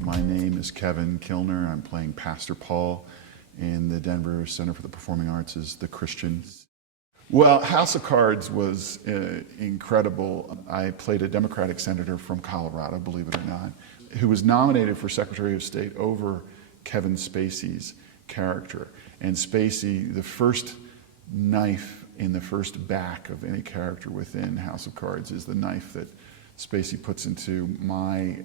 My name is Kevin Kilner. I'm playing Pastor Paul in the Denver Center for the Performing Arts as the Christian. Well, House of Cards was incredible. I played a Democratic senator from Colorado, believe it or not, who was nominated for Secretary of State over Kevin Spacey's character. And Spacey, the first knife in the first back of any character within House of Cards is the knife that Spacey puts into my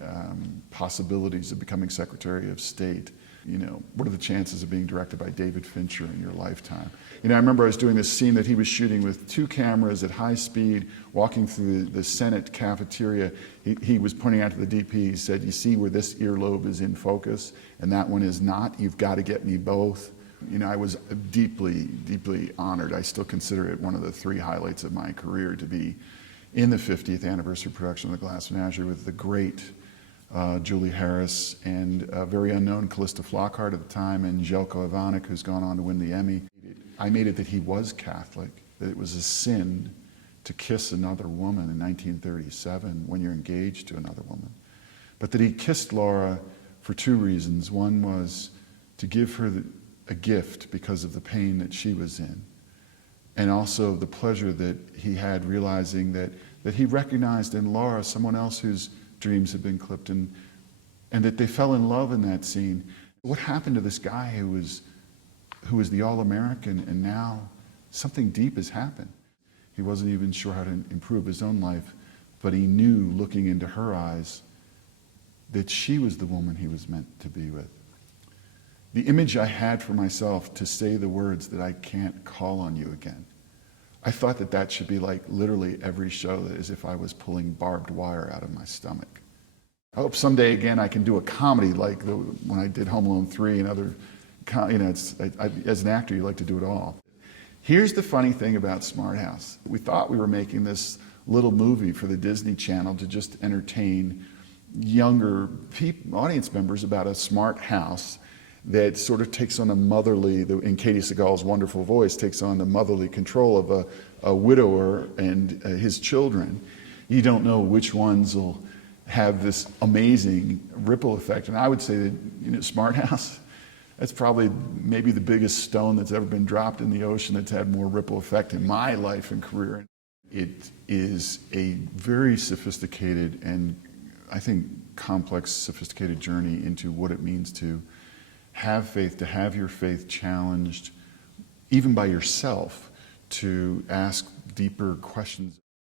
possibilities of becoming Secretary of State. You know, what are the chances of being directed by David Fincher in your lifetime? You know, I remember I was doing this scene that he was shooting with 2 cameras at high speed, walking through the Senate cafeteria. He was pointing out to the DP, he said, "You see where this earlobe is in focus and that one is not? You've got to get me both." You know, I was deeply, deeply honored. I still consider it one of the 3 highlights of my career to be in the 50th anniversary production of the Glass Menagerie with the great Julie Harris and a very unknown Calista Flockhart at the time, and Zeljko Ivanek, who's gone on to win the Emmy. I made it that he was Catholic, that it was a sin to kiss another woman in 1937 when you're engaged to another woman. But that he kissed Laura for 2 reasons. One was to give her a gift because of the pain that she was in, and also the pleasure that he had realizing that he recognized in Laura someone else whose dreams had been clipped, and that they fell in love in that scene. What happened to this guy who was the All-American, and now something deep has happened? He wasn't even sure how to improve his own life, but he knew, looking into her eyes, that she was the woman he was meant to be with. The image I had for myself to say the words that I can't call on you again, I thought that that should be like literally every show, as if I was pulling barbed wire out of my stomach. I hope someday again I can do a comedy like when I did Home Alone 3 and other, you know, as an actor you like to do it all. Here's the funny thing about Smart House. We thought we were making this little movie for the Disney Channel to just entertain younger audience members about a smart house that sort of takes on a motherly, in Katie Seagal's wonderful voice, takes on the motherly control of a widower and his children. You don't know which ones will have this amazing ripple effect. And I would say that, you know, Smart House, that's probably maybe the biggest stone that's ever been dropped in the ocean that's had more ripple effect in my life and career. It is a very sophisticated and I think complex, sophisticated journey into what it means to have faith, to have your faith challenged, even by yourself, to ask deeper questions.